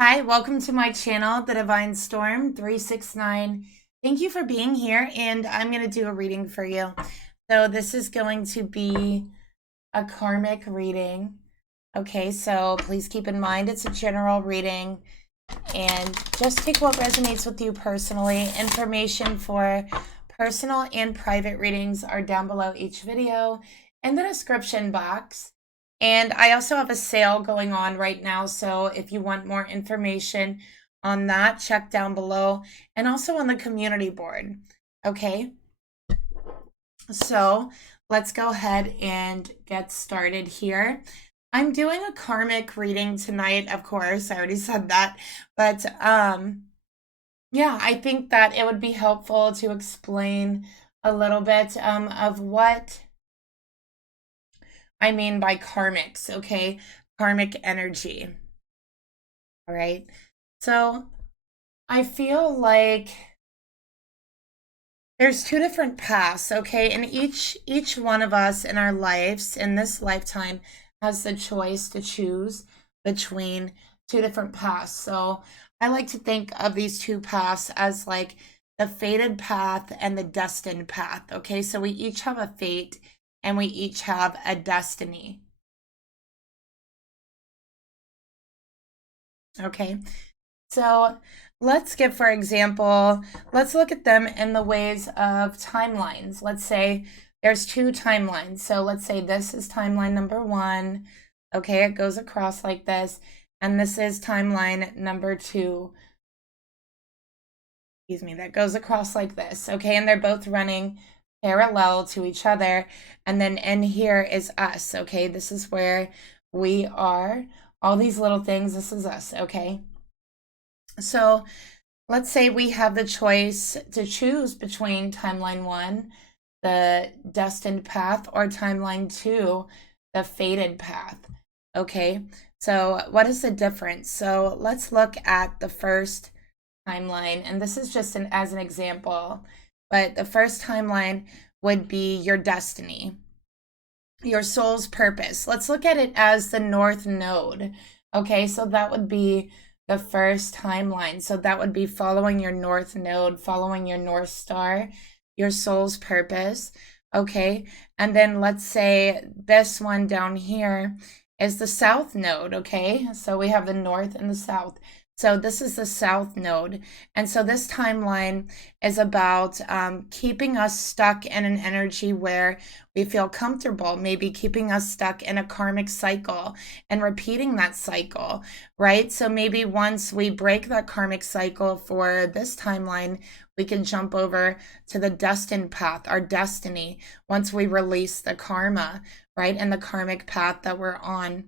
Hi, welcome to my channel, The Divine Storm 369. Thank you for being here, and I'm going to do a reading for you. So this is going to be a karmic reading. Okay, so please keep in mind it's a general reading, and just take what resonates with you personally. Information for personal and private readings are down below each video in the description box. And I also have a sale going on right now, so if you want more information on that, check down below and also on the community board. Okay, so let's go ahead and get started here. I'm doing a karmic reading tonight, of course. I already said that, but yeah, I think that it would be helpful to explain a little bit of what I mean by karmics, okay? Karmic energy. All right. So I feel like there's two different paths, okay? And each one of us in our lives in this lifetime has the choice to choose between two different paths. So I like to think of these two paths as like the fated path and the destined path, okay? So we each have a fate and we each have a destiny. Okay. So let's get, for example, let's look at them in the ways of timelines. Let's say there's two timelines. So let's say this is timeline number one. Okay, it goes across like this. And this is timeline number two. Excuse me, that goes across like this. Okay, and they're both running parallel to each other. And then in here is us. Okay, this is where we are. All these little things, this is us. Okay. So let's say we have the choice to choose between timeline one, the destined path, or timeline two, the fated path. Okay, so what is the difference? So let's look at the first timeline, and this is just as an example, but the first timeline would be your destiny, your soul's purpose. Let's look at it as the North Node. Okay, so that would be the first timeline. So that would be following your North Node, following your North Star, your soul's purpose. Okay, and then let's say this one down here is the South Node. Okay, so we have the North and the South. So this is the South Node. And so this timeline is about keeping us stuck in an energy where we feel comfortable, maybe keeping us stuck in a karmic cycle and repeating that cycle, right? So maybe once we break that karmic cycle for this timeline, we can jump over to the destined path, our destiny, once we release the karma, right? And the karmic path that we're on.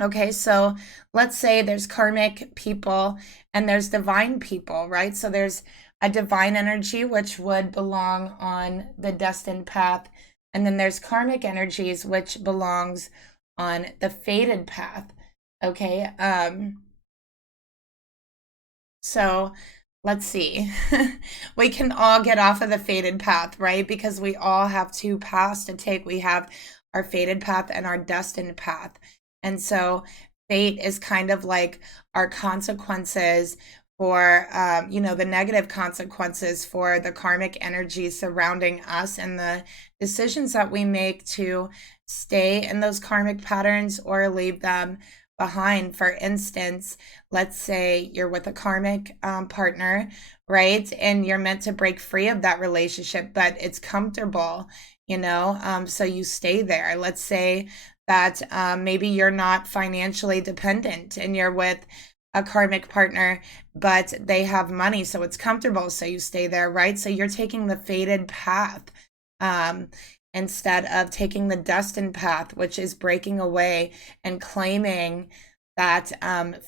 Okay, so let's say there's karmic people and there's divine people, right? So there's a divine energy which would belong on the destined path, and then there's karmic energies which belongs on the fated path. Okay, so let's see. We can all get off of the fated path, right? Because we all have two paths to take. We have our fated path and our destined path. And so fate is kind of like our consequences for, the negative consequences for the karmic energy surrounding us and the decisions that we make to stay in those karmic patterns or leave them behind. For instance, let's say you're with a karmic partner, right? And you're meant to break free of that relationship, but it's comfortable, so you stay there. Let's say that maybe you're not financially dependent and you're with a karmic partner, but they have money, so it's comfortable, so you stay there, right? So you're taking the fated path instead of taking the destined path, which is breaking away and claiming that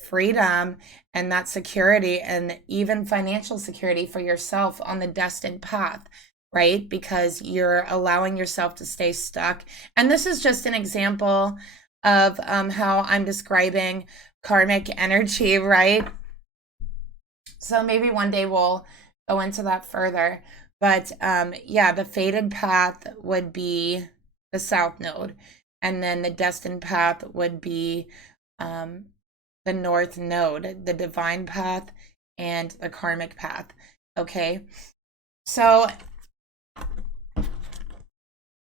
freedom and that security and even financial security for yourself on the destined path, right? Because you're allowing yourself to stay stuck. And this is just an example of how I'm describing karmic energy, right? So maybe one day we'll go into that further. But yeah, the fated path would be the South Node. And then the destined path would be the North Node, the divine path, and the karmic path. Okay, so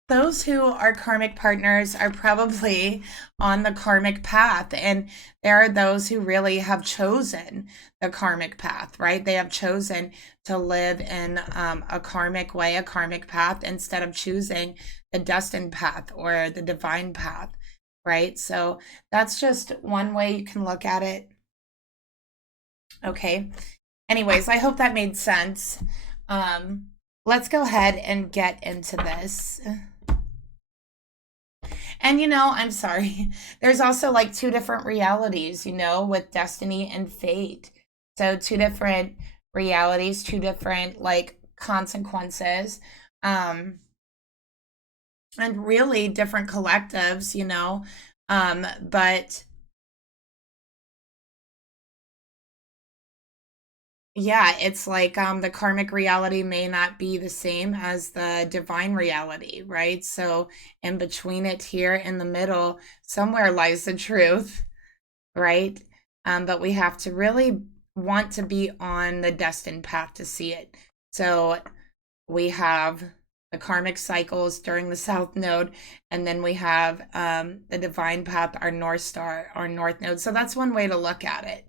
those who are karmic partners are probably on the karmic path, and there are those who really have chosen the karmic path, right? They have chosen to live in a karmic way, a karmic path, instead of choosing the destined path or the divine path, right? So that's just one way you can look at it. Okay. Anyways, I hope that made sense. Let's go ahead and get into this. And I'm sorry, there's also like two different realities, with destiny and fate. So two different realities, two different like consequences, and really different collectives, but yeah, it's like the karmic reality may not be the same as the divine reality, right? So in between it here in the middle, somewhere lies the truth, right? But we have to really want to be on the destined path to see it. So we have the karmic cycles during the South Node, and then we have the divine path, our North Star, our North Node. So that's one way to look at it.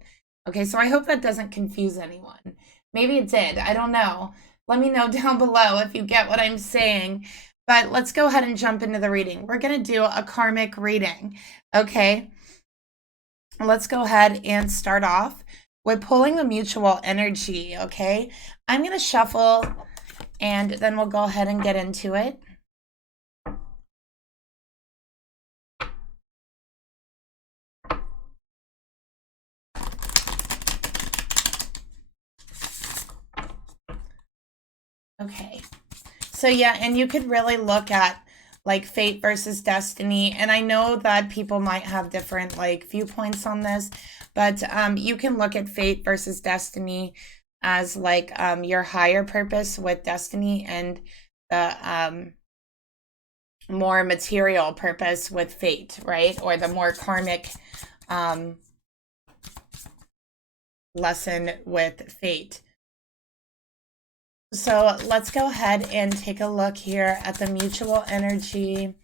Okay, so I hope that doesn't confuse anyone. Maybe it did. I don't know. Let me know down below if you get what I'm saying. But let's go ahead and jump into the reading. We're going to do a karmic reading. Okay, let's go ahead and start off with pulling the mutual energy. Okay, I'm going to shuffle and then we'll go ahead and get into it. Okay, so yeah, and you could really look at like fate versus destiny, and I know that people might have different like viewpoints on this, but you can look at fate versus destiny as like your higher purpose with destiny, and the more material purpose with fate, right? Or the more karmic lesson with fate. So let's go ahead and take a look here at the mutual energy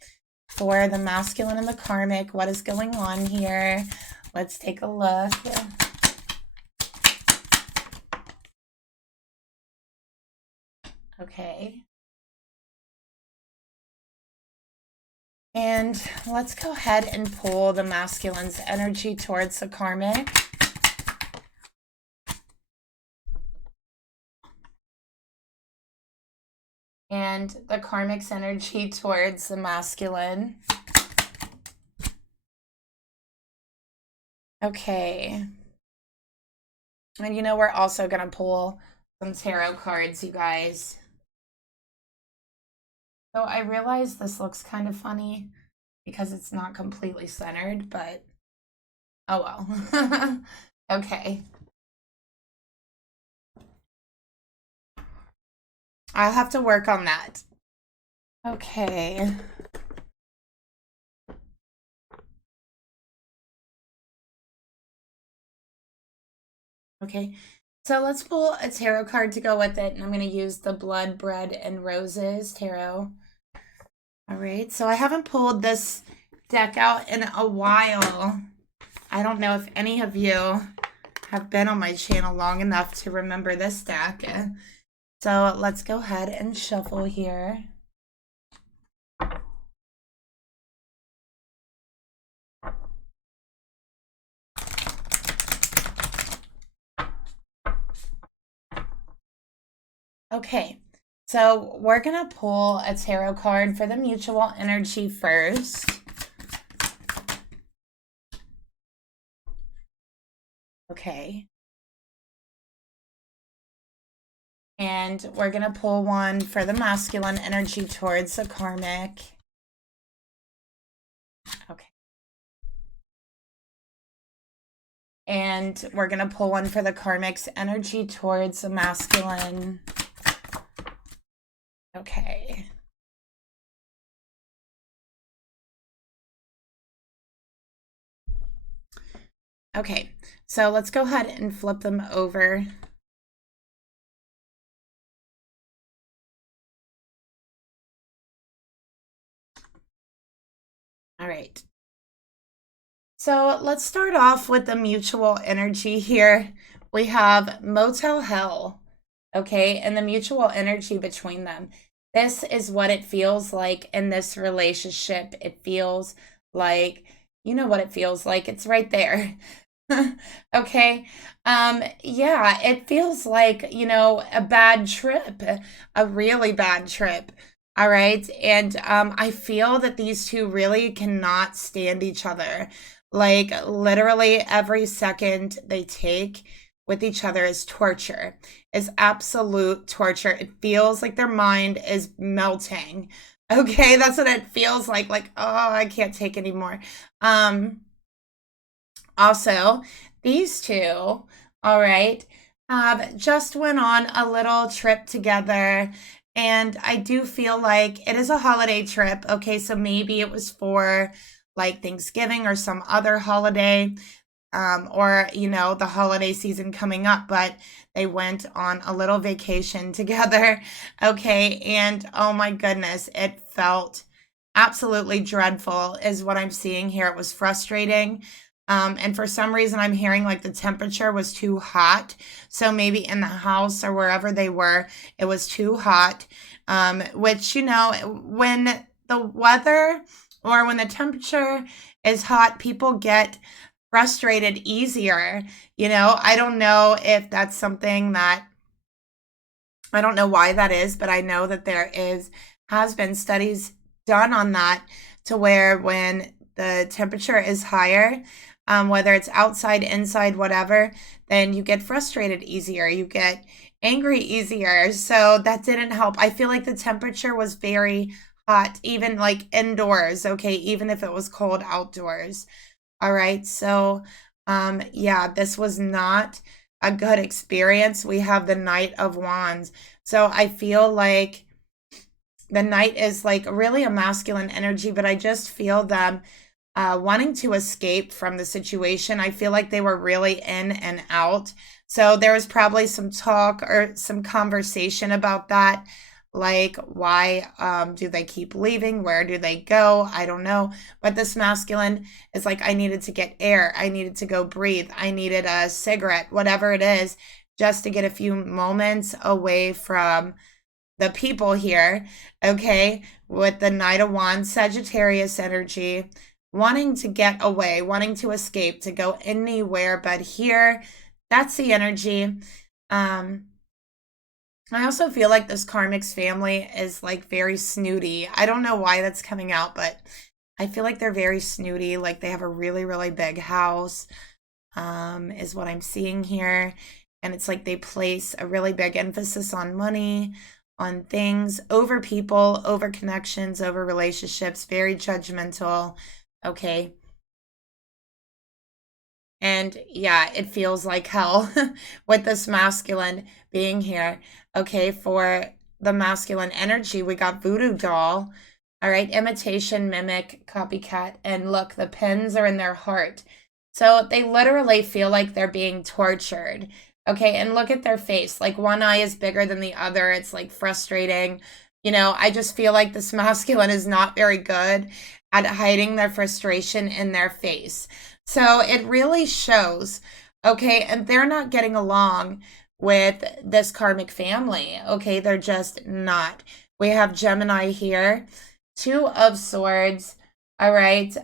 for the masculine and the karmic. What is going on here? Let's take a look. Okay. And let's go ahead and pull the masculine's energy towards the karmic. And the karmic's energy towards the masculine. Okay. And we're also going to pull some tarot cards, you guys. So I realize this looks kind of funny because it's not completely centered, but oh well. Okay. I'll have to work on that. Okay. Okay. So let's pull a tarot card to go with it, and I'm going to use the Blood, Bread, and Roses tarot. All right. So I haven't pulled this deck out in a while. I don't know if any of you have been on my channel long enough to remember this deck. So let's go ahead and shuffle here. Okay, so we're going to pull a tarot card for the mutual energy first. Okay. And we're going to pull one for the masculine energy towards the karmic. Okay. And we're going to pull one for the karmic's energy towards the masculine. Okay. Okay, so let's go ahead and flip them over. All right. So let's start off with the mutual energy here. We have Motel Hell, okay, and the mutual energy between them. This is what it feels like in this relationship. It feels like, you know what it feels like. It's right there. Okay. Yeah, it feels like, a bad trip, a really bad trip. All right. And I feel that these two really cannot stand each other. Like literally every second they take with each other is torture, is absolute torture. It feels like their mind is melting. Okay, that's what it feels like. Like, oh, I can't take anymore. Also, these two, all right, just went on a little trip together. And I do feel like it is a holiday trip. Okay, so maybe it was for like Thanksgiving or some other holiday, or, the holiday season coming up, but they went on a little vacation together. Okay, and oh my goodness, it felt absolutely dreadful, is what I'm seeing here. It was frustrating. And for some reason, I'm hearing like the temperature was too hot. So maybe in the house or wherever they were, it was too hot. Which, when the weather or when the temperature is hot, people get frustrated easier. I don't know if that's something that, I don't know why that is, but I know that has been studies done on that, to where when the temperature is higher, whether it's outside, inside, whatever, then you get frustrated easier. You get angry easier. So that didn't help. I feel like the temperature was very hot, even like indoors. Okay. Even if it was cold outdoors. All right. So, yeah, this was not a good experience. We have the Knight of Wands. So I feel like the Knight is like really a masculine energy, but I just feel them wanting to escape from the situation. I feel like they were really in and out. So there was probably some talk or some conversation about that. Like, why do they keep leaving? Where do they go? I don't know. But this masculine is like, I needed to get air. I needed to go breathe. I needed a cigarette, whatever it is, just to get a few moments away from the people here. Okay. With the Knight of Wands, Sagittarius energy, wanting to get away, wanting to escape, to go anywhere but here. That's the energy. I also feel like this Karmic's family is like very snooty. I don't know why that's coming out, but I feel like they're very snooty. Like they have a really, really big house, is what I'm seeing here. And it's like they place a really big emphasis on money, on things, over people, over connections, over relationships, very judgmental. Okay. And yeah, it feels like hell with this masculine being here. Okay, for the masculine energy, we got voodoo doll. All right, imitation, mimic, copycat. And look, the pins are in their heart. So they literally feel like they're being tortured. Okay, and look at their face. Like one eye is bigger than the other. It's like frustrating. I just feel like this masculine is not very good at hiding their frustration in their face. So it really shows, okay, and they're not getting along with this karmic family, okay? They're just not. We have Gemini here, Two of Swords, all right?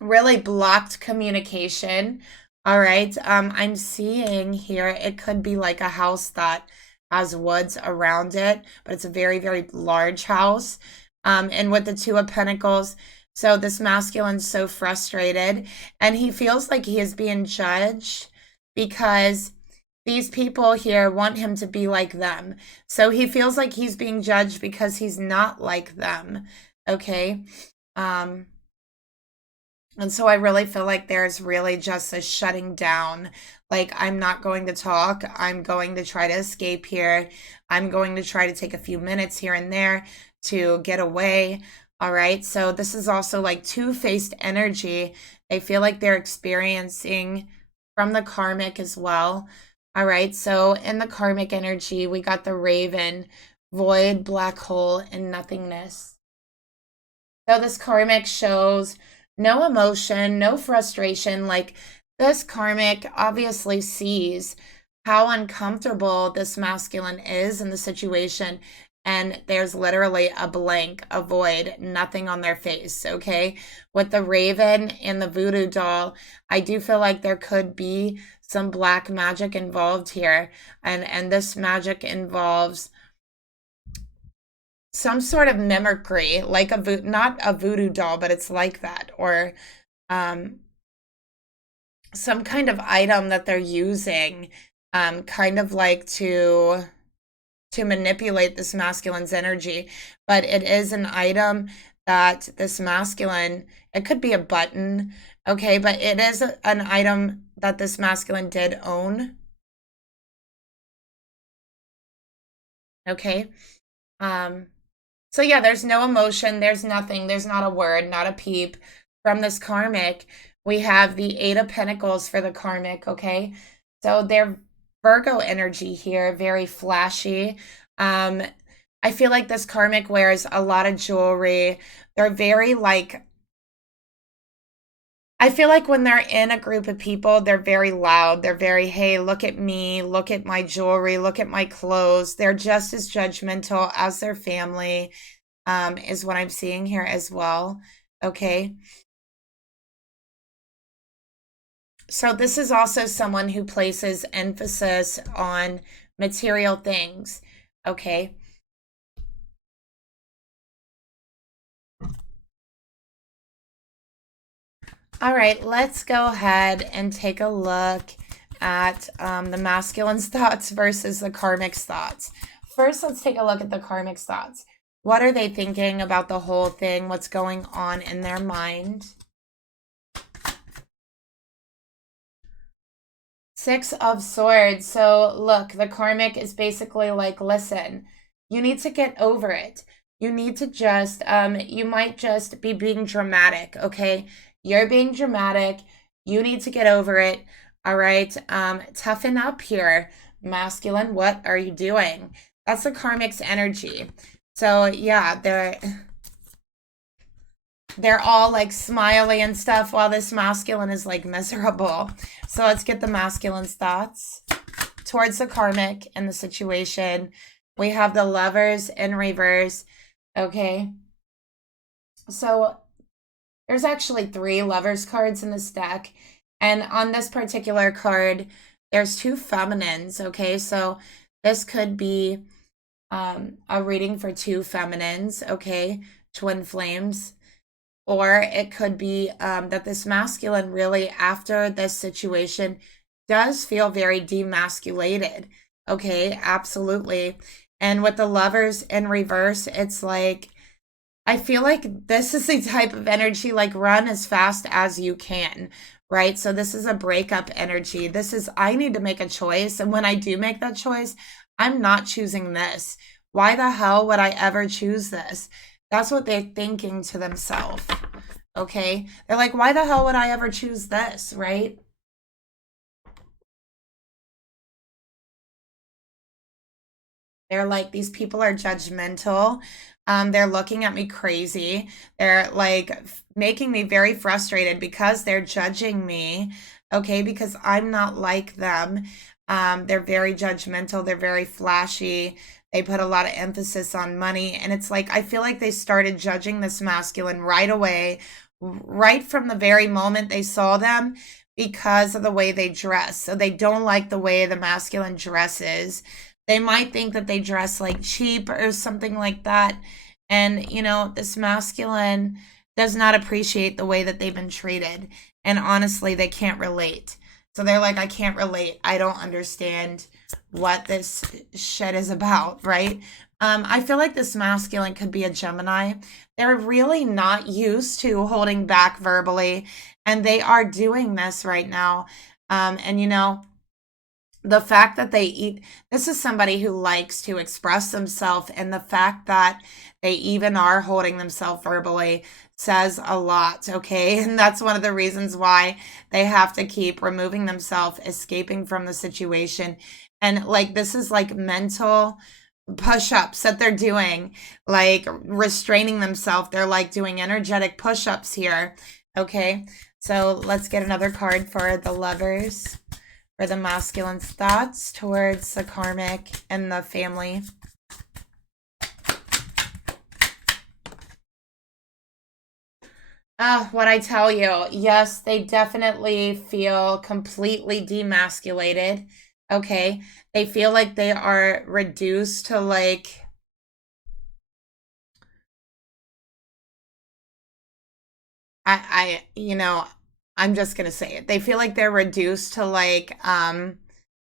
Really blocked communication, all right? I'm seeing here, it could be like a house that has woods around it, but it's a very, very large house. And with the Two of Pentacles, so this masculine's so frustrated, and he feels like he is being judged because these people here want him to be like them. So he feels like he's being judged because he's not like them. Okay. And so I really feel like there's really just a shutting down. Like, I'm not going to talk. I'm going to try to escape here. I'm going to try to take a few minutes here and there to get away. All right. So this is also like two-faced energy. They feel like they're experiencing from the karmic as well. All right. So in the karmic energy, we got the raven, void, black hole, and nothingness. So this karmic shows no emotion, no frustration. Like this karmic obviously sees how uncomfortable this masculine is in the situation. And there's literally a blank, a void, nothing on their face, okay? With the raven and the voodoo doll, I do feel like there could be some black magic involved here. And this magic involves some sort of mimicry, like not a voodoo doll, but it's like that, or um, some kind of item that they're using, kind of like to manipulate this masculine's energy. But it is an item that this masculine, it could be a button, okay, but it is an item that this masculine did own, okay. So yeah, there's no emotion, there's nothing, there's not a word, not a peep from this karmic. We have the Eight of Pentacles for the karmic, okay? So they're Virgo energy here, very flashy. I feel like this karmic wears a lot of jewelry. They're very like, I feel like when they're in a group of people, they're very loud. They're very, hey, look at me, look at my jewelry, look at my clothes. They're just as judgmental as their family, is what I'm seeing here as well. Okay. So this is also someone who places emphasis on material things. Okay. All right, let's go ahead and take a look at the masculine's thoughts versus the karmic's thoughts. First, let's take a look at the karmic's thoughts. What are they thinking about the whole thing? What's going on in their mind? Six of Swords. So look, the karmic is basically like, listen, you need to get over it. You need to just, you might just be being dramatic, okay? You're being dramatic. You need to get over it. All right. Toughen up here, masculine. What are you doing? That's the karmic's energy. So yeah, they're all like smiley and stuff while this masculine is like miserable. So let's get the masculine's thoughts towards the karmic and the situation. We have the Lovers in reverse. Okay. So there's actually 3 Lovers cards in this deck. And on this particular card, there's 2 feminines. Okay. So this could be a reading for 2 feminines. Okay. Twin flames. Or it could be that this masculine really, after this situation, does feel very demasculated. Okay, absolutely. And with the Lovers in reverse, it's like, I feel like this is the type of energy, like run as fast as you can, right? So this is a breakup energy. This is, I need to make a choice. And when I do make that choice, I'm not choosing this. Why the hell would I ever choose this? That's what they're thinking to themselves, okay? They're like, why the hell would I ever choose this, right? They're like, these people are judgmental. They're looking at me crazy. They're like making me very frustrated because they're judging me, okay? Because I'm not like them. They're very judgmental. They're very flashy. They put a lot of emphasis on money. And it's like, I feel like they started judging this masculine right away, right from the very moment they saw them because of the way they dress. So they don't like the way the masculine dresses. They might think that they dress like cheap or something like that. And, you know, this masculine does not appreciate the way that they've been treated. And honestly, they can't relate. So they're like, I can't relate. I don't understand what this shit is about, right? I feel like this masculine could be a Gemini. They're really not used to holding back verbally, and they are doing this right now. And you know, the fact that they eat, this is somebody who likes to express themselves, and the fact that they even are holding themselves verbally says a lot, okay? And that's one of the reasons why they have to keep removing themselves, escaping from the situation. And like, this is like mental push-ups that they're doing, like restraining themselves. They're like doing energetic push-ups here, okay? So let's get another card for the lovers, for the masculine's thoughts towards the karmic and the family. What I tell you, yes, they definitely feel completely demasculated. Okay, they feel like they are reduced to like, you know, I'm just gonna say it. They feel like they're reduced to like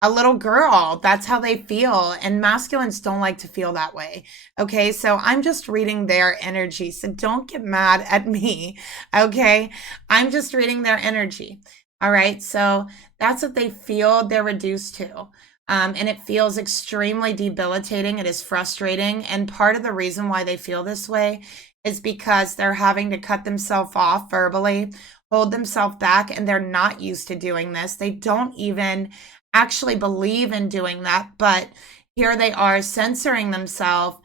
a little girl. That's how they feel. And masculines don't like to feel that way. Okay. So I'm just reading their energy. So don't get mad at me. Okay. I'm just reading their energy. All right. So that's what they feel they're reduced to. And it feels extremely debilitating. It is frustrating. And part of the reason why they feel this way is because they're having to cut themselves off verbally, hold themselves back, and they're not used to doing this. They don't even actually believe in doing that, but here they are censoring themselves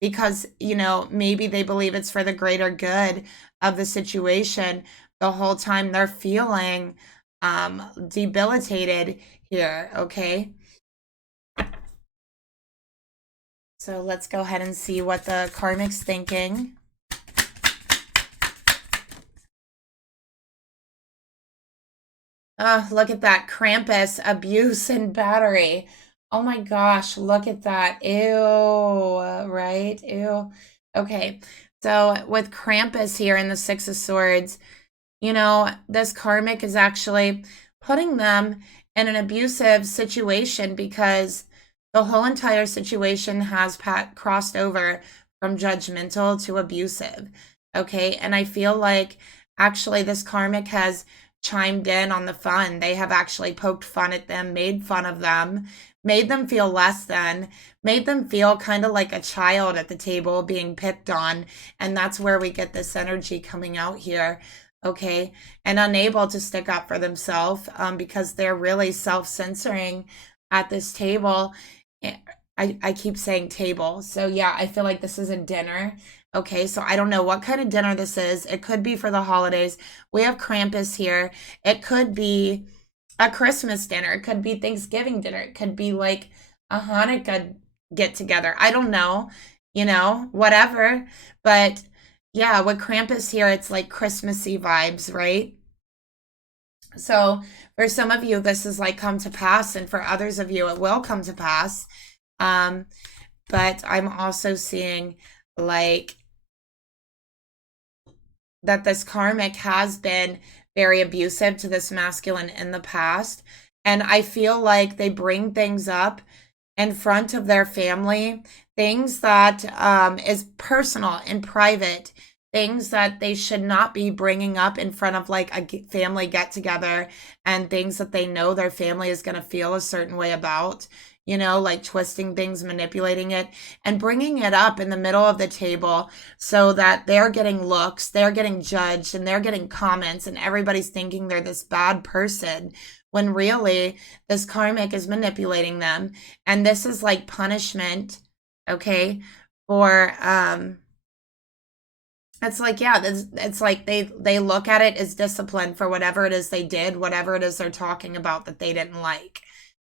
because, you know, maybe they believe it's for the greater good of the situation. The whole time they're feeling debilitated here, okay? So let's go ahead and see what the karmic's thinking. Look at that. Krampus, abuse, and battery. Oh my gosh, look at that. Ew, right? Ew. Okay, so with Krampus here in the Six of Swords, you know, this karmic is actually putting them in an abusive situation because the whole entire situation has crossed over from judgmental to abusive. Okay, and I feel like actually this karmic has chimed in on the fun. They have actually poked fun at them, made fun of them, made them feel less than, made them feel kind of like a child at the table being picked on. And that's where we get this energy coming out here. Okay, and unable to stick up for themselves because they're really self-censoring at this table. I keep saying table. So yeah, I feel like this is a dinner. Okay, so I don't know what kind of dinner this is. It could be for the holidays. We have Krampus here. It could be a Christmas dinner. It could be Thanksgiving dinner. It could be like a Hanukkah get together. I don't know, you know, whatever. But yeah, with Krampus here, it's like Christmassy vibes, right? So for some of you, this is like come to pass, and for others of you, it will come to pass. But I'm also seeing like that this karmic has been very abusive to this masculine in the past. And I feel like they bring things up in front of their family, things that is personal and private, things that they should not be bringing up in front of like a family get together, and things that they know their family is going to feel a certain way about, you know, like twisting things, manipulating it, and bringing it up in the middle of the table so that they're getting looks, they're getting judged, and they're getting comments, and everybody's thinking they're this bad person when really this karmic is manipulating them. And this is like punishment, okay, for it's like, yeah, it's like they look at it as discipline for whatever it is they did, whatever it is they're talking about that they didn't like,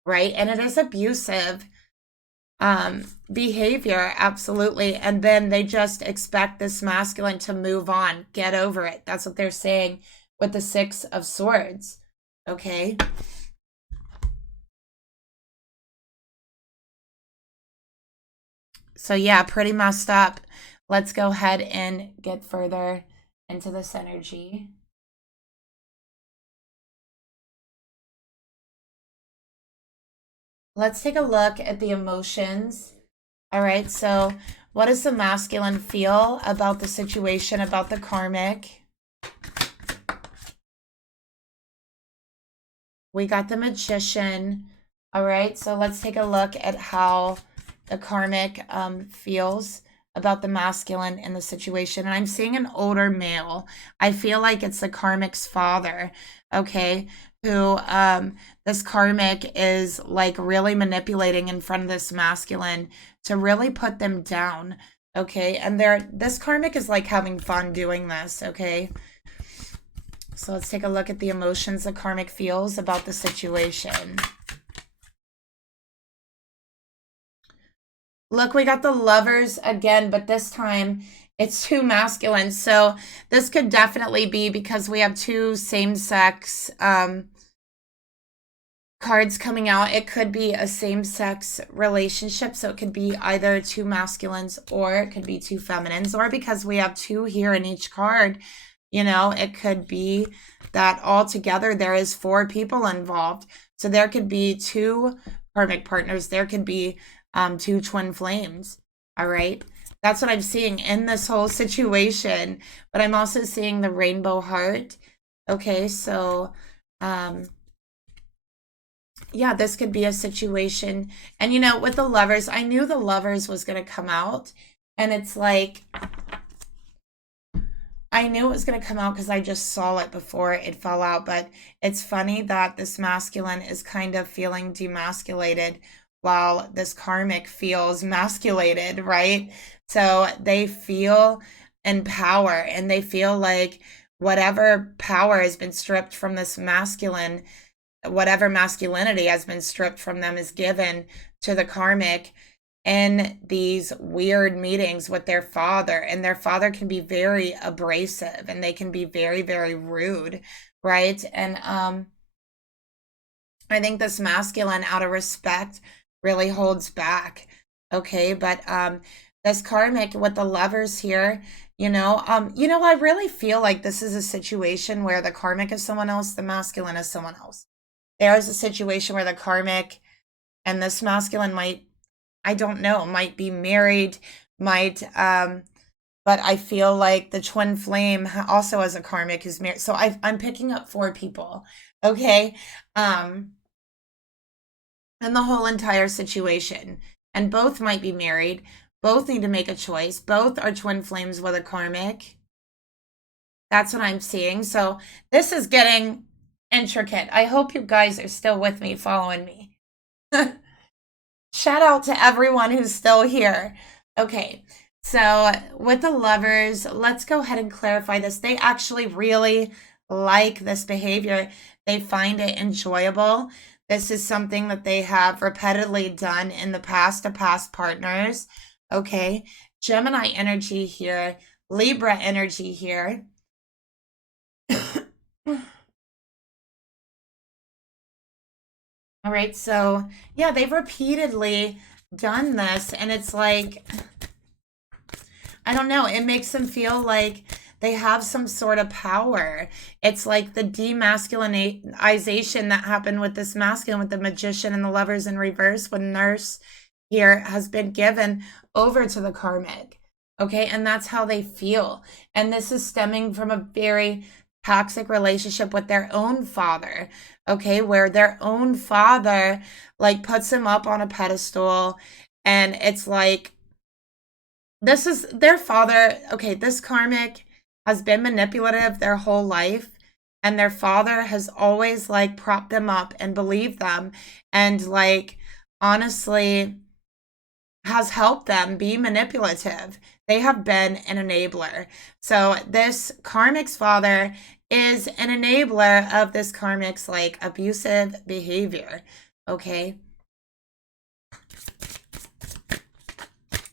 right? And it is abusive behavior, absolutely. And then they just expect this masculine to move on, get over it. That's what they're saying with the Six of Swords, okay? So yeah, pretty messed up. Let's go ahead and get further into this energy. Let's take a look at the emotions. All right, so what does the masculine feel about the situation, about the karmic? We got the Magician. All right, so let's take a look at how the karmic feels about the masculine in the situation. And I'm seeing an older male. I feel like it's the karmic's father, okay, who this karmic is like really manipulating in front of this masculine to really put them down, okay? And this karmic is like having fun doing this, okay? So let's take a look at the emotions the karmic feels about the situation. Look, we got the lovers again, but this time it's too masculine. So this could definitely be because we have two same-sex cards coming out. It could be a same-sex relationship. So it could be either two masculines or it could be two feminines, or because we have two here in each card, you know, it could be that altogether there is 4 people involved. So there could be 2 karmic partners. There could be 2 twin flames. All right. That's what I'm seeing in this whole situation. But I'm also seeing the rainbow heart. Okay. So, yeah, this could be a situation. And, you know, with the lovers, I knew the lovers was going to come out. And it's like, I knew it was going to come out because I just saw it before it fell out. But it's funny that this masculine is kind of feeling demasculated while this karmic feels masculated, right? So they feel in power and they feel like whatever power has been stripped from this masculine, whatever masculinity has been stripped from them is given to the karmic in these weird meetings with their father. And their father can be very abrasive and they can be very, very rude, right? And I think this masculine, out of respect, really holds back. Okay, but this karmic with the lovers here, you know, I really feel like this is a situation where the karmic is someone else, the masculine is someone else. There's a situation where the karmic and this masculine might, I don't know, might be married, might but I feel like the twin flame also has a karmic who's married. So I'm picking up 4 people. Okay. And the whole entire situation. And both might be married. Both need to make a choice. Both are twin flames with a karmic. That's what I'm seeing. So this is getting intricate. I hope you guys are still with me, following me. Shout out to everyone who's still here. Okay, so with the lovers, let's go ahead and clarify this. They actually really like this behavior. They find it enjoyable. This is something that they have repeatedly done in the past to past partners. Okay, Gemini energy here, Libra energy here. All right, so yeah, they've repeatedly done this, and it's like, I don't know, it makes them feel like they have some sort of power. It's like the demasculinization that happened with this masculine, with the magician and the lovers in reverse, when nurse here has been given over to the karmic. Okay, and that's how they feel. And this is stemming from a very toxic relationship with their own father, okay, where their own father like puts him up on a pedestal, and it's like, this is their father. Okay, this karmic has been manipulative their whole life, and their father has always like propped them up and believed them, and like honestly has helped them be manipulative. They have been an enabler. So this karmic's father is an enabler of this karmic's like abusive behavior. Okay.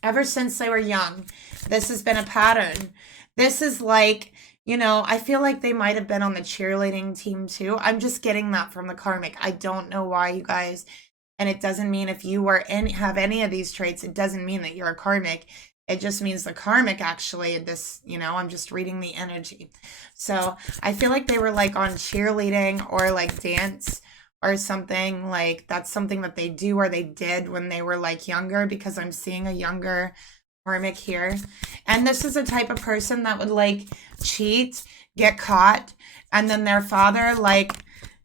Ever since they were young, this has been a pattern. This is like, you know, I feel like they might have been on the cheerleading team too. I'm just getting that from the karmic. I don't know why, you guys. And it doesn't mean if you are have any of these traits, it doesn't mean that you're a karmic. It just means the karmic actually, this, you know, I'm just reading the energy. So I feel like they were like on cheerleading or like dance or something. Like that's something that they do or they did when they were like younger, because I'm seeing a younger karmic here. And this is a type of person that would like cheat, get caught, and then their father like,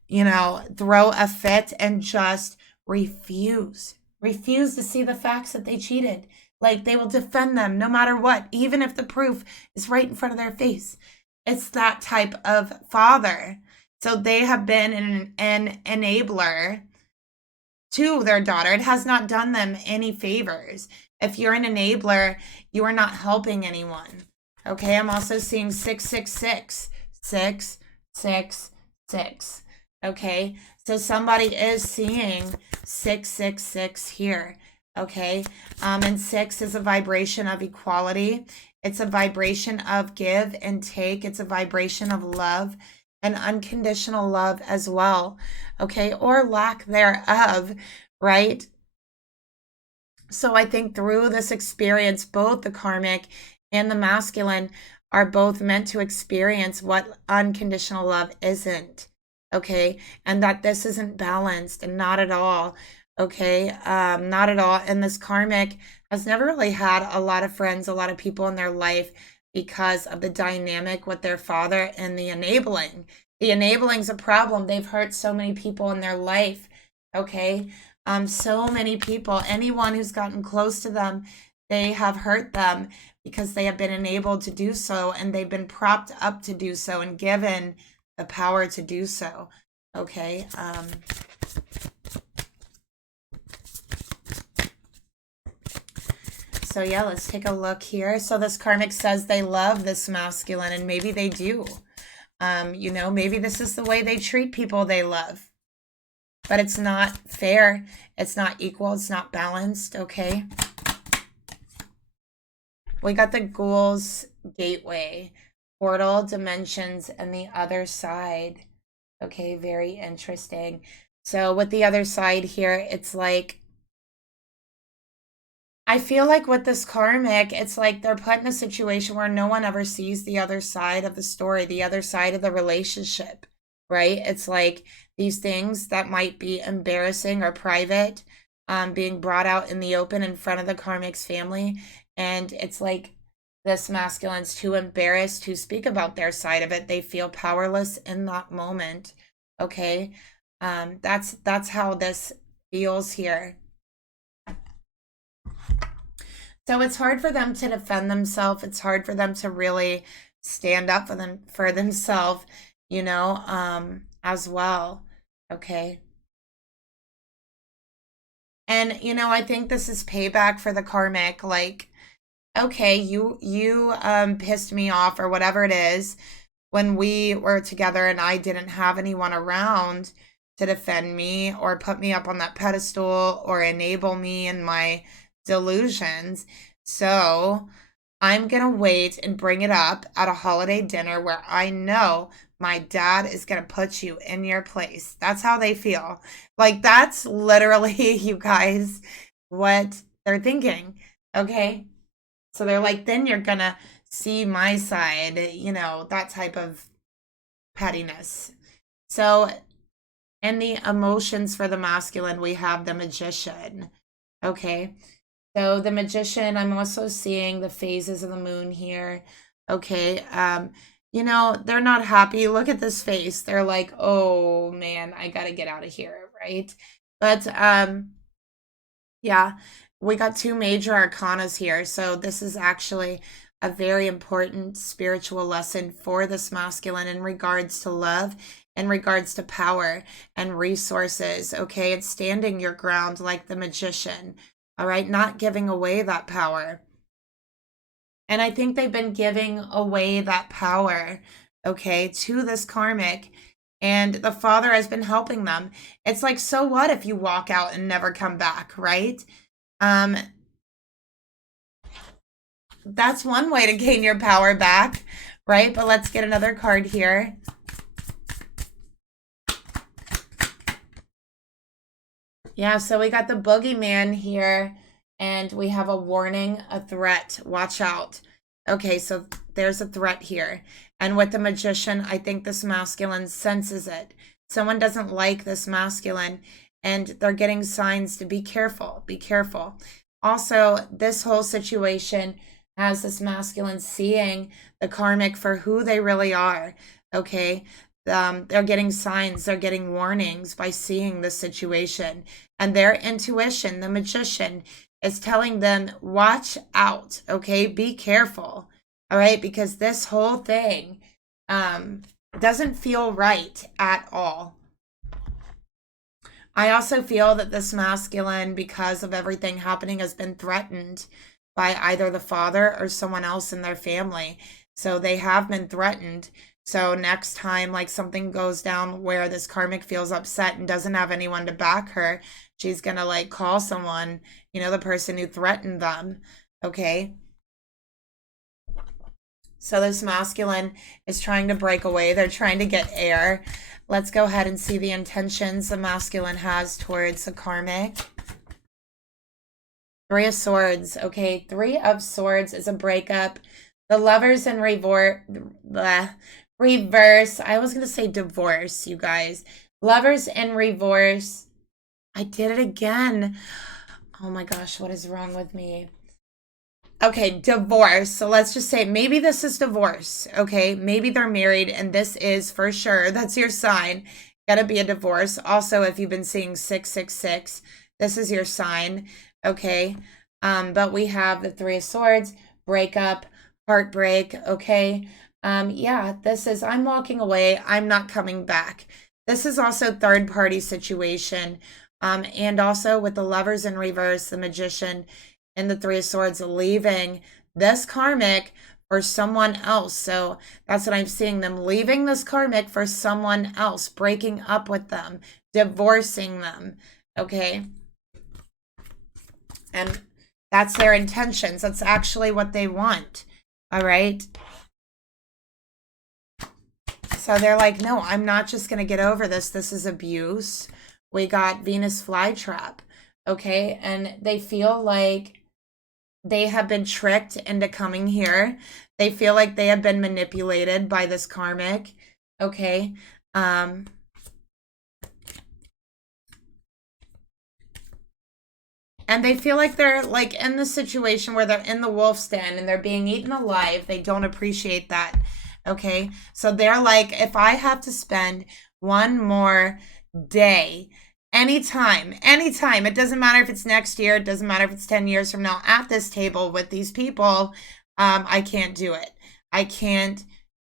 you know, throw a fit and just refuse to see the facts that they cheated. Like, they will defend them no matter what, even if the proof is right in front of their face. It's that type of father. So they have been an enabler to their daughter. It has not done them any favors. If you're an enabler, you are not helping anyone. Okay, I'm also seeing 666. 666. Okay, so somebody is seeing 666 here. Okay, and 6 is a vibration of equality. It's a vibration of give and take. It's a vibration of love and unconditional love as well. Okay, or lack thereof, right? So I think through this experience, both the karmic and the masculine are both meant to experience what unconditional love isn't. Okay, and that this isn't balanced, and not at all. Okay, not at all. And this karmic has never really had a lot of friends, a lot of people in their life, because of the dynamic with their father and the enabling. The enabling's a problem. They've hurt so many people in their life. Okay, so many people. Anyone who's gotten close to them, they have hurt them because they have been enabled to do so, and they've been propped up to do so and given the power to do so. Okay. So yeah, let's take a look here. So this karmic says they love this masculine, and maybe they do. You know, maybe this is the way they treat people they love. But it's not fair. It's not equal. It's not balanced. Okay. We got the Ghoul's Gateway, portal, dimensions, and the other side. Okay, very interesting. So with the other side here, it's like, I feel like with this karmic, it's like they're put in a situation where no one ever sees the other side of the story, the other side of the relationship, right? It's like these things that might be embarrassing or private, being brought out in the open in front of the karmic's family. And it's like this masculine's too embarrassed to speak about their side of it. They feel powerless in that moment. Okay. That's how this feels here. So it's hard for them to defend themselves. It's hard for them to really stand up for themselves, you know, as well. Okay. And, you know, I think this is payback for the karmic. Like, okay, you pissed me off or whatever it is when we were together and I didn't have anyone around to defend me or put me up on that pedestal or enable me in my delusions. So I'm going to wait and bring it up at a holiday dinner where I know my dad is going to put you in your place. That's how they feel. Like, that's literally, you guys, what they're thinking. Okay. So they're like, then you're going to see my side, you know, that type of pettiness. So in the emotions for the masculine, we have the Magician. Okay. So the Magician, I'm also seeing the phases of the moon here. Okay. You know, they're not happy. Look at this face. They're like, oh man, I gotta get out of here, right? But yeah, we got 2 major arcanas here. So this is actually a very important spiritual lesson for this masculine in regards to love, in regards to power and resources. Okay, it's standing your ground like the Magician. All right, not giving away that power. And I think they've been giving away that power, okay, to this karmic. And the father has been helping them. It's like, so what if you walk out and never come back, right? That's one way to gain your power back, right? But let's get another card here. Yeah, so we got the boogeyman here, and we have a warning, a threat. Watch out. Okay, so there's a threat here. And with the Magician, I think this masculine senses it. Someone doesn't like this masculine, and they're getting signs to be careful, be careful. Also, this whole situation has this masculine seeing the karmic for who they really are. Okay, they're getting signs, they're getting warnings by seeing this situation. And their intuition, the magician, is telling them, watch out, okay? Be careful, all right? Because this whole thing doesn't feel right at all. I also feel that this masculine, because of everything happening, has been threatened by either the father or someone else in their family. So they have been threatened. So next time, like, something goes down where this karmic feels upset and doesn't have anyone to back her, she's gonna, like, call someone, you know, the person who threatened them, okay? So this masculine is trying to break away. They're trying to get air. Let's go ahead and see the intentions the masculine has towards the karmic. Three of Swords, okay? Three of Swords is a breakup. The Lovers in reverse. I was going to say divorce, you guys. Lovers in reverse. I did it again. Oh my gosh, what is wrong with me? Okay, divorce. So let's just say maybe this is divorce, okay? Maybe they're married and this is for sure. That's your sign. Gotta be a divorce. Also, if you've been seeing 666, this is your sign, okay? But we have the Three of Swords, breakup, heartbreak, okay? Yeah, this is, I'm walking away. I'm not coming back. This is also third-party situation. And also with the Lovers in reverse, the Magician, and the Three of Swords, leaving this karmic for someone else. So that's what I'm seeing, them leaving this karmic for someone else, breaking up with them, divorcing them, okay? And that's their intentions. That's actually what they want, all right? So they're like, no, I'm not just going to get over this. This is abuse. We got Venus flytrap, okay? And they feel like they have been tricked into coming here. They feel like they have been manipulated by this karmic, okay? And they feel like they're like in the situation where they're in the wolf's den and they're being eaten alive. They don't appreciate that, okay? So they're like, if I have to spend one more day, anytime, it doesn't matter if it's next year, it doesn't matter if it's 10 years from now, at this table with these people, I can't do it. I can't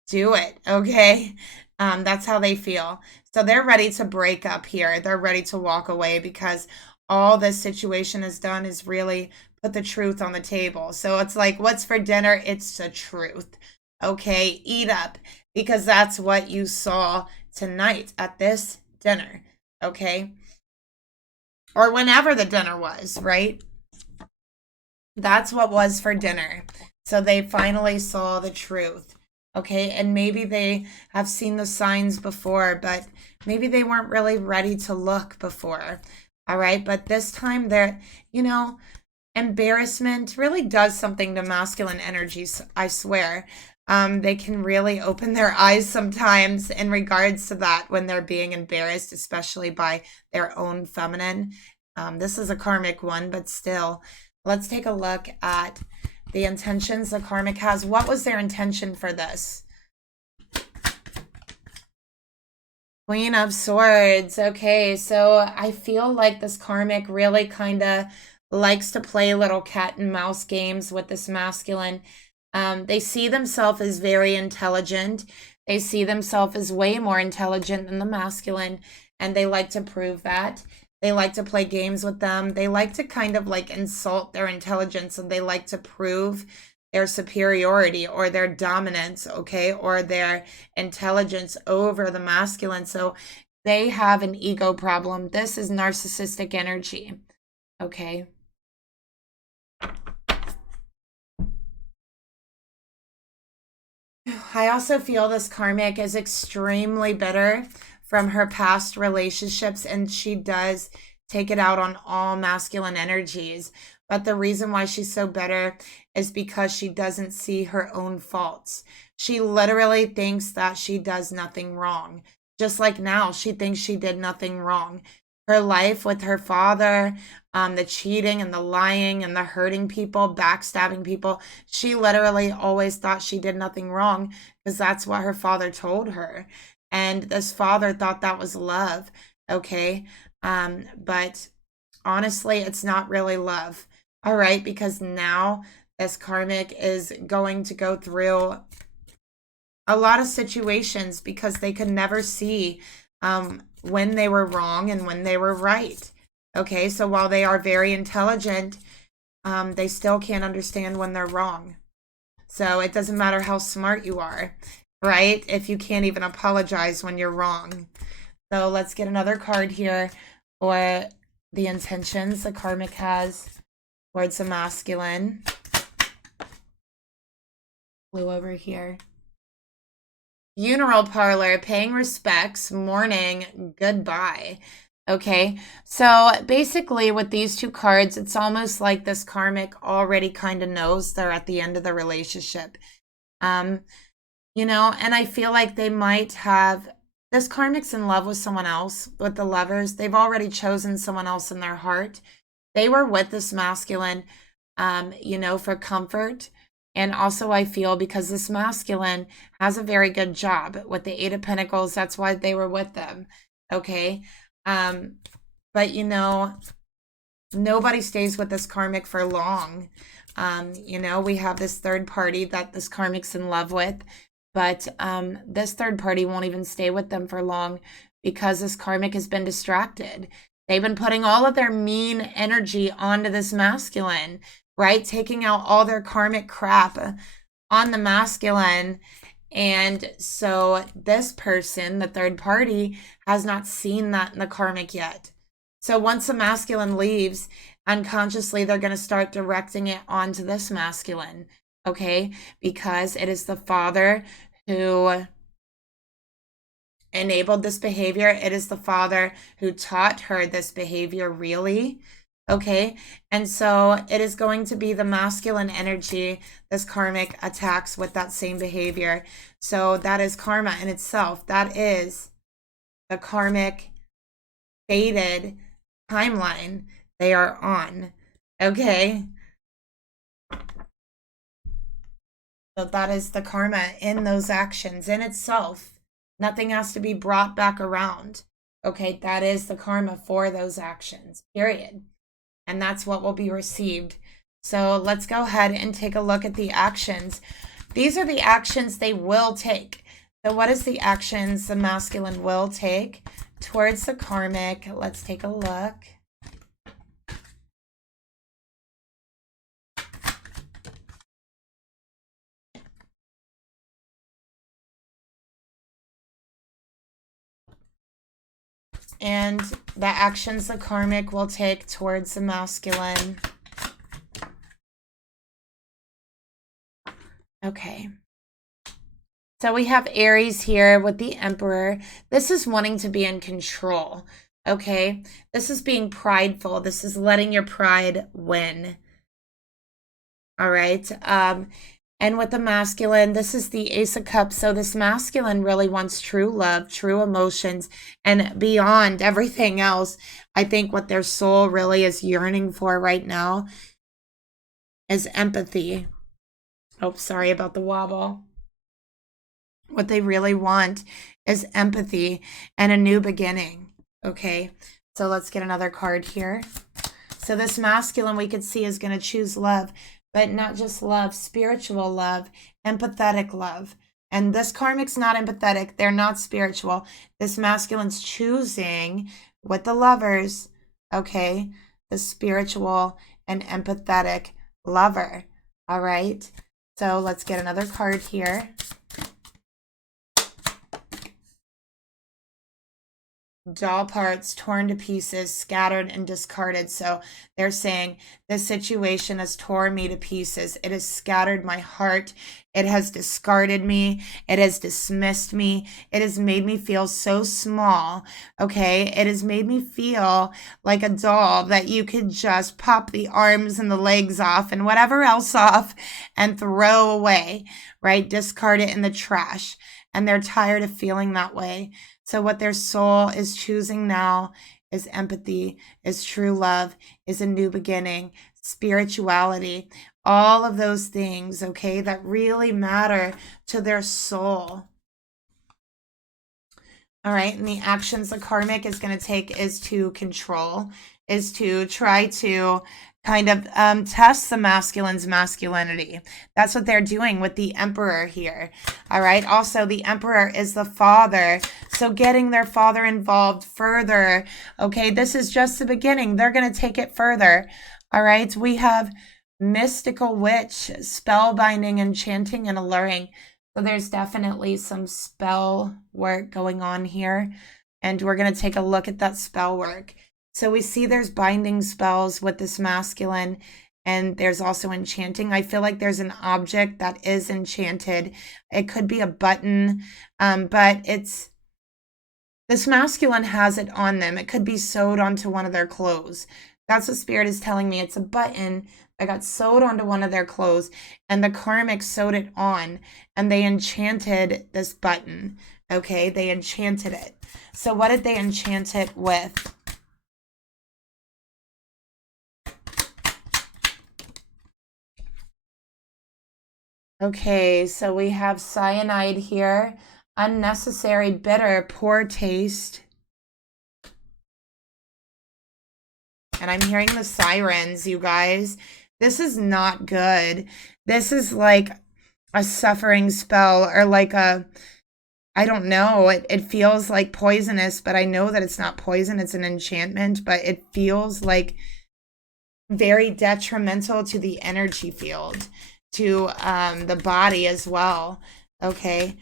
do it, okay? That's how they feel. So they're ready to break up here. They're ready to walk away because all this situation has done is really put the truth on the table. So it's like, what's for dinner? It's the truth, okay? Eat up, because that's what you saw tonight at this dinner, okay? Or whenever the dinner was, right? That's what was for dinner. So they finally saw the truth, okay? And maybe they have seen the signs before, but maybe they weren't really ready to look before, all right? But this time they're, you know, embarrassment really does something to masculine energies, I swear. They can really open their eyes sometimes in regards to that when they're being embarrassed, especially by their own feminine. This is a karmic one, but still, let's take a look at the intentions the karmic has. What was their intention for this? Queen of Swords. Okay, so I feel like this karmic really kind of likes to play little cat and mouse games with this masculine. They see themselves as very intelligent. They see themselves as way more intelligent than the masculine, and they like to prove that. They like to play games with them. They like to kind of like insult their intelligence, and they like to prove their superiority or their dominance, okay, or their intelligence over the masculine. So they have an ego problem. This is narcissistic energy, okay? I also feel this karmic is extremely bitter from her past relationships, and she does take it out on all masculine energies. But the reason why she's so bitter is because she doesn't see her own faults. She literally thinks that she does nothing wrong. Just like now, she thinks she did nothing wrong. Her life with her father, the cheating and the lying and the hurting people, backstabbing people, she literally always thought she did nothing wrong because that's what her father told her. And this father thought that was love, okay? But honestly, it's not really love, all right? Because now this karmic is going to go through a lot of situations because they could never see when they were wrong and when they were right. Okay, so while they are very intelligent, they still can't understand when they're wrong. So it doesn't matter how smart you are, right? If you can't even apologize when you're wrong. So let's get another card here for the intentions the karmic has towards the masculine. Blue over here. Funeral parlor, paying respects, mourning, goodbye. Okay, so basically with these two cards, it's almost like this karmic already kind of knows they're at the end of the relationship. You know, and I feel like they might have, this karmic's in love with someone else, with the lovers. They've already chosen someone else in their heart. They were with this masculine, you know, for comfort. And also I feel because this masculine has a very good job with the Eight of Pentacles. That's why they were with them. Okay. But you know, nobody stays with this karmic for long. You know, we have this third party that this karmic's in love with, but this third party won't even stay with them for long because this karmic has been distracted. They've been putting all of their mean energy onto this masculine, right? Taking out all their karmic crap on the masculine. And so this person, the third party, has not seen that in the karmic yet. So once the masculine leaves, unconsciously, they're going to start directing it onto this masculine, okay? Because it is the father who enabled this behavior. It is the father who taught her this behavior, really, okay? And so it is going to be the masculine energy this karmic attacks with that same behavior. So that is karma in itself. That is the karmic fated timeline they are on, okay? So that is the karma in those actions in itself. Nothing has to be brought back around, okay? That is the karma for those actions, period. And that's what will be received. So let's go ahead and take a look at the actions. These are the actions they will take. So what is the actions the masculine will take towards the karmic? Let's take a look. And the actions the karmic will take towards the masculine. Okay. So we have Aries here with the Emperor. This is wanting to be in control, okay? This is being prideful. This is letting your pride win, all right? And with the masculine, this is the Ace of Cups. So this masculine really wants true love, true emotions, and beyond everything else, I think what their soul really is yearning for right now is empathy. Oh, sorry about the wobble. What they really want is empathy and a new beginning, okay? So let's get another card here. So this masculine we could see is going to choose love, but not just love, spiritual love, empathetic love. And this karmic's not empathetic. They're not spiritual. This masculine's choosing with the lovers, okay, the spiritual and empathetic lover, all right? So let's get another card here. Doll parts torn to pieces, scattered and discarded. So they're saying this situation has torn me to pieces. It has scattered my heart. It has discarded me. It has dismissed me. It has made me feel so small. Okay. It has made me feel like a doll that you could just pop the arms and the legs off and whatever else off and throw away, right? Discard it in the trash. And they're tired of feeling that way. So what their soul is choosing now is empathy, is true love, is a new beginning, spirituality, all of those things, okay, that really matter to their soul. All right, and the actions the karmic is going to take is to control, is to try to kind of test the masculine's masculinity. That's what they're doing with the emperor here. All right, also the emperor is the father, so getting their father involved further. Okay, this is just the beginning. They're going to take it further. All right, we have mystical witch, spellbinding, enchanting, and alluring. So there's definitely some spell work going on here, and we're going to take a look at that spell work. So we see there's binding spells with this masculine, and there's also enchanting. I feel like there's an object that is enchanted. It could be a button, but this masculine has it on them. It could be sewed onto one of their clothes. That's what Spirit is telling me. It's a button that got sewed onto one of their clothes, and the karmic sewed it on, and they enchanted this button. Okay, they enchanted it. So what did they enchant it with? Okay, so we have cyanide here. Unnecessary, bitter, poor taste. And I'm hearing the sirens, you guys. This is not good. This is like a suffering spell, or like a, I don't know. It feels like poisonous, but I know that it's not poison. It's an enchantment, but it feels like very detrimental to the energy field, to the body as well. Okay.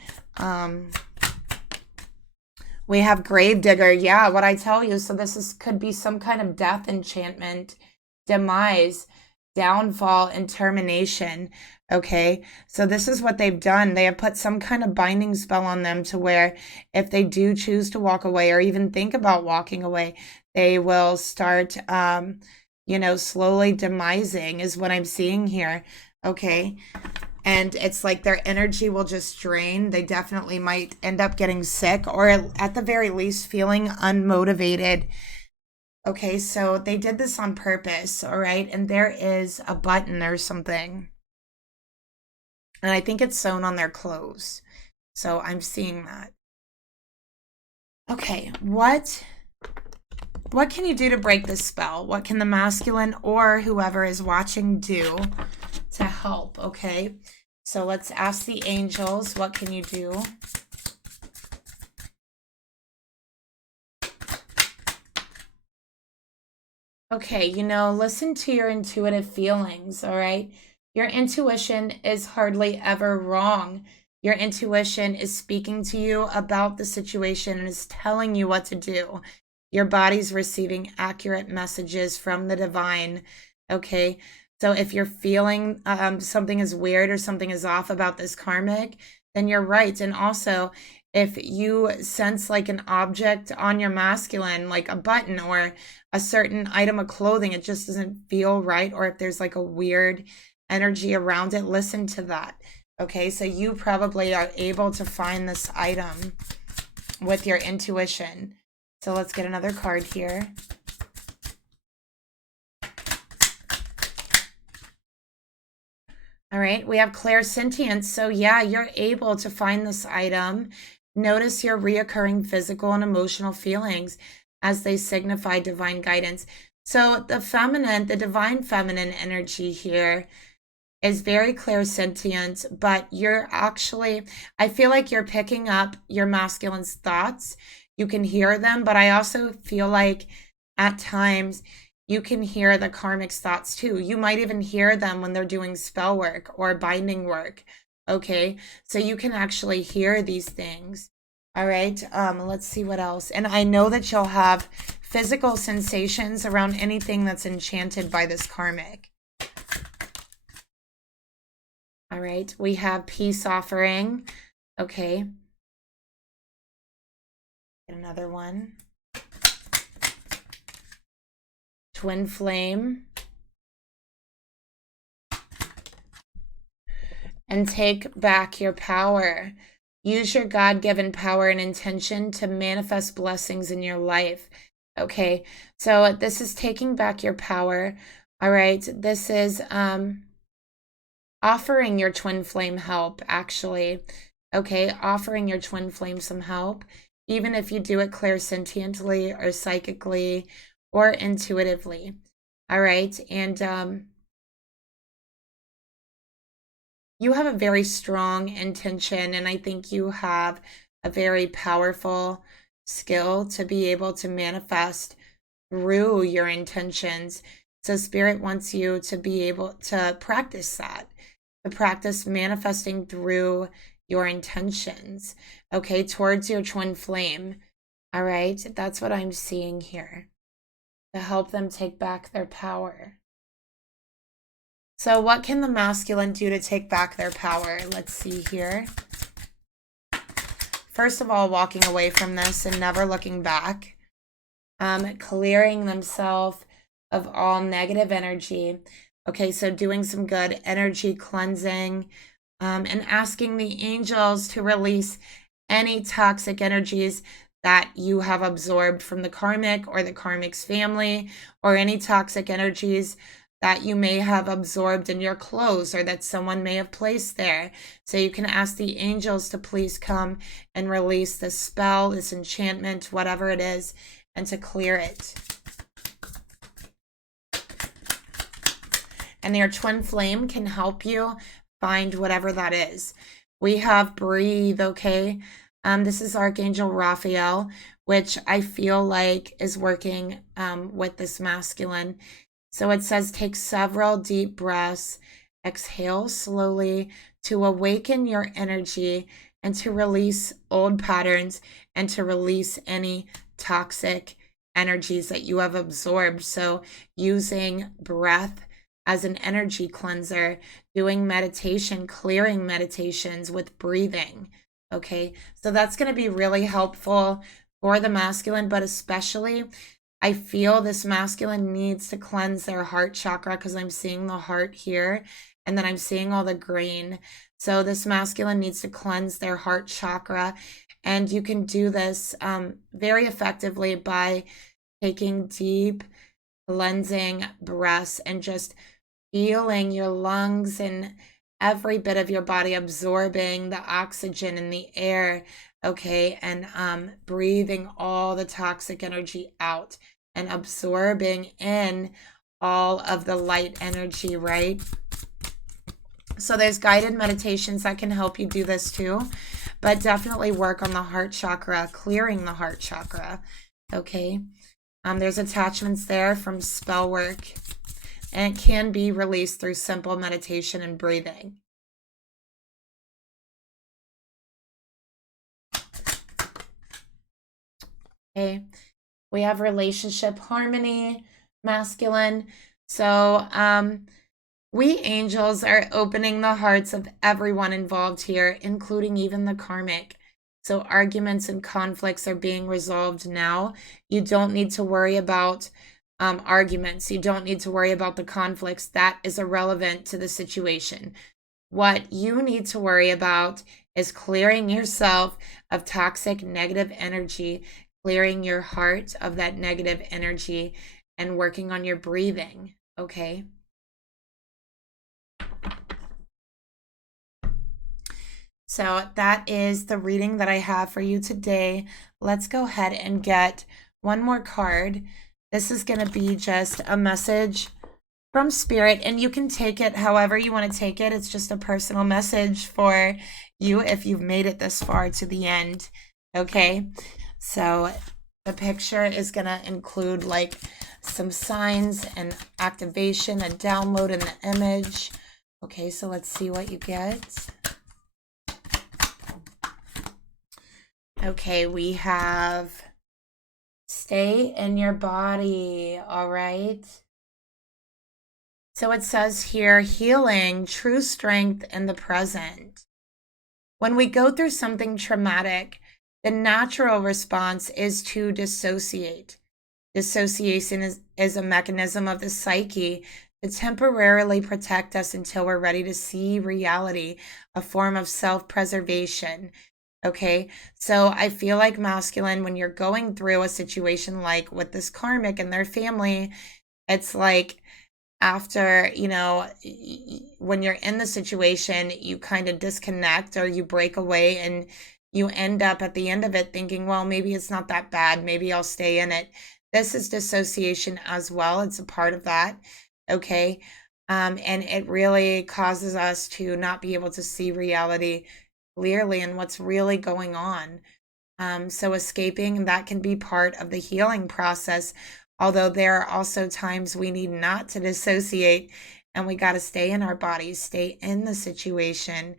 We have Gravedigger. Yeah, what I tell you. So this could be some kind of death enchantment, demise, downfall, and termination. Okay, so this is what they've done. They have put some kind of binding spell on them to where if they do choose to walk away, or even think about walking away, they will start, slowly demising, is what I'm seeing here. Okay. And it's like their energy will just drain. They definitely might end up getting sick, or at the very least feeling unmotivated. Okay, so they did this on purpose, all right? And there is a button or something. And I think it's sewn on their clothes. So I'm seeing that. Okay, what can you do to break this spell? What can the masculine or whoever is watching do to help? Okay, so let's ask the angels, what can you do? Okay, listen to your intuitive feelings, all right? Your intuition is hardly ever wrong. Your intuition is speaking to you about the situation and is telling you what to do. Your body's receiving accurate messages from the divine, okay? So if you're feeling something is weird or something is off about this karmic, then you're right. And also, if you sense like an object on your masculine, like a button or a certain item of clothing, it just doesn't feel right, or if there's like a weird energy around it, listen to that. Okay, so you probably are able to find this item with your intuition. So let's get another card here. All right, we have clairsentience. So yeah, you're able to find this item. Notice your reoccurring physical and emotional feelings as they signify divine guidance. So the feminine, the divine feminine energy here is very clairsentient, but you're actually, I feel like you're picking up your masculine's thoughts. You can hear them, but I also feel like at times you can hear the karmic's thoughts too. You might even hear them when they're doing spell work or binding work. Okay, so you can actually hear these things. All right, let's see what else. And I know that you'll have physical sensations around anything that's enchanted by this karmic. All right, we have peace offering. Okay. Get another one. Twin flame. And take back your power. Use your God-given power and intention to manifest blessings in your life. Okay, so this is taking back your power. All right, this is offering your twin flame help, actually. Okay, offering your twin flame some help. even if you do it clairsentiently or psychically or intuitively. All right. And you have a very strong intention, and I think you have a very powerful skill to be able to manifest through your intentions. So Spirit wants you to be able to practice that, to practice manifesting through your intentions, okay, towards your twin flame. All right, that's what I'm seeing here, to help them take back their power. So what can the masculine do to take back their power? Let's see here. First of all, walking away from this and never looking back. Clearing themselves of all negative energy. Okay, so doing some good energy cleansing, and asking the angels to release any toxic energies that you have absorbed from the karmic or the karmic's family, or any toxic energies that you may have absorbed in your clothes or that someone may have placed there. So you can ask the angels to please come and release this spell, this enchantment, whatever it is, and to clear it. And your twin flame can help you find whatever that is. We have breathe, okay? This is Archangel Raphael, which I feel like is working with this masculine. So it says, take several deep breaths, exhale slowly to awaken your energy and to release old patterns and to release any toxic energies that you have absorbed. So using breath as an energy cleanser, doing meditation, clearing meditations with breathing. Okay, so that's going to be really helpful for the masculine, but especially I feel this masculine needs to cleanse their heart chakra, because I'm seeing the heart here and then I'm seeing all the green. So this masculine needs to cleanse their heart chakra, and you can do this very effectively by taking deep cleansing breaths and just feeling your lungs and every bit of your body absorbing the oxygen in the air, okay, and breathing all the toxic energy out and absorbing in all of the light energy, right? So there's guided meditations that can help you do this too, but definitely work on the heart chakra, clearing the heart chakra, okay? There's attachments there from Spellwork, and it can be released through simple meditation and breathing. Okay, we have relationship harmony, masculine. So we angels are opening the hearts of everyone involved here, including even the karmic. So arguments and conflicts are being resolved now. You don't need to worry about arguments. You don't need to worry about the conflicts. That is irrelevant to the situation. What you need to worry about is clearing yourself of toxic negative energy, clearing your heart of that negative energy, and working on your breathing, okay? So that is the reading that I have for you today. Let's go ahead and get one more card. This is going to be just a message from Spirit, and you can take it however you want to take it. It's just a personal message for you if you've made it this far to the end, okay? So the picture is going to include like some signs and activation, a download in the image. Okay, so let's see what you get. Okay, we have stay in your body, all right? So it says here, healing, true strength in the present. When we go through something traumatic, the natural response is to dissociate. Dissociation is a mechanism of the psyche to temporarily protect us until we're ready to see reality, a form of self-preservation. Okay, so I feel like masculine, when you're going through a situation like with this karmic and their family, it's like after, you know, when you're in the situation, you kind of disconnect or you break away and you end up at the end of it thinking, well, maybe it's not that bad. Maybe I'll stay in it. This is dissociation as well. It's a part of that. Okay. And it really causes us to not be able to see reality clearly and what's really going on. So escaping, that can be part of the healing process. Although there are also times we need not to dissociate and we got to stay in our bodies, stay in the situation.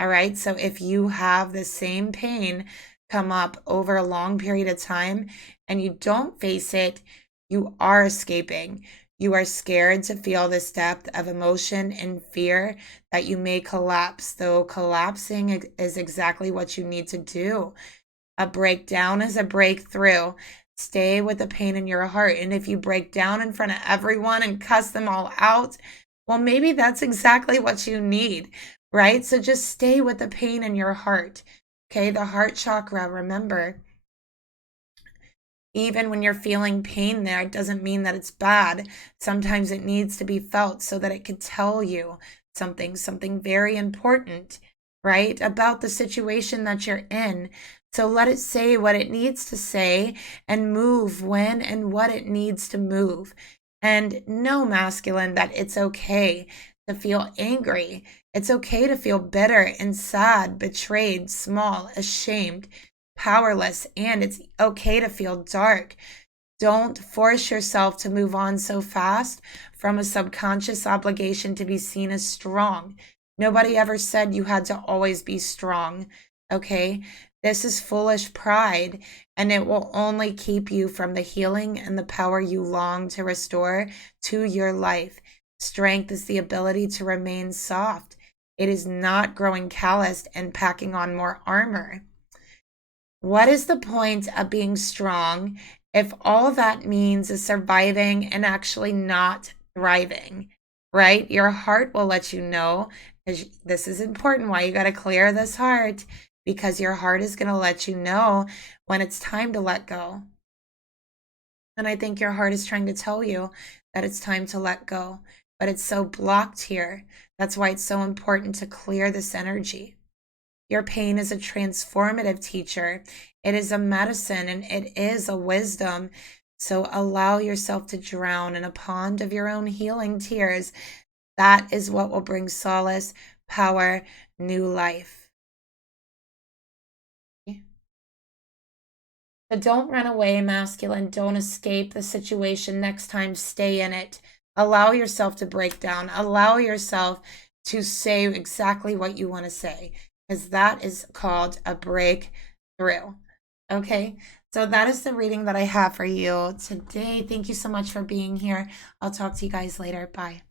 All right. So if you have the same pain come up over a long period of time and you don't face it, you are escaping. You are scared to feel this depth of emotion and fear that you may collapse, though collapsing is exactly what you need to do. A breakdown is a breakthrough. Stay with the pain in your heart. And if you break down in front of everyone and cuss them all out, well, maybe that's exactly what you need, right? So just stay with the pain in your heart. Okay, the heart chakra, remember, even when you're feeling pain there, it doesn't mean that it's bad. Sometimes it needs to be felt so that it could tell you something very important, right? About the situation that you're in. So let it say what it needs to say and move when and what it needs to move. And know, masculine, that it's okay to feel angry. It's okay to feel bitter and sad, betrayed, small, ashamed, powerless, and it's okay to feel dark. Don't force yourself to move on so fast from a subconscious obligation to be seen as strong. Nobody ever said you had to always be strong, okay? This is foolish pride, and it will only keep you from the healing and the power you long to restore to your life. Strength is the ability to remain soft. It is not growing calloused and packing on more armor. What is the point of being strong if all that means is surviving and actually not thriving, right? Your heart will let you know, this is important, why you got to clear this heart, because your heart is going to let you know when it's time to let go. And I think your heart is trying to tell you that it's time to let go, but it's so blocked here. That's why it's so important to clear this energy. Your pain is a transformative teacher. It is a medicine and it is a wisdom. So allow yourself to drown in a pond of your own healing tears. That is what will bring solace, power, new life. So don't run away, masculine. Don't escape the situation. Next time, stay in it. Allow yourself to break down. Allow yourself to say exactly what you want to say, because that is called a breakthrough. Okay, so that is the reading that I have for you today. Thank you so much for being here. I'll talk to you guys later. Bye.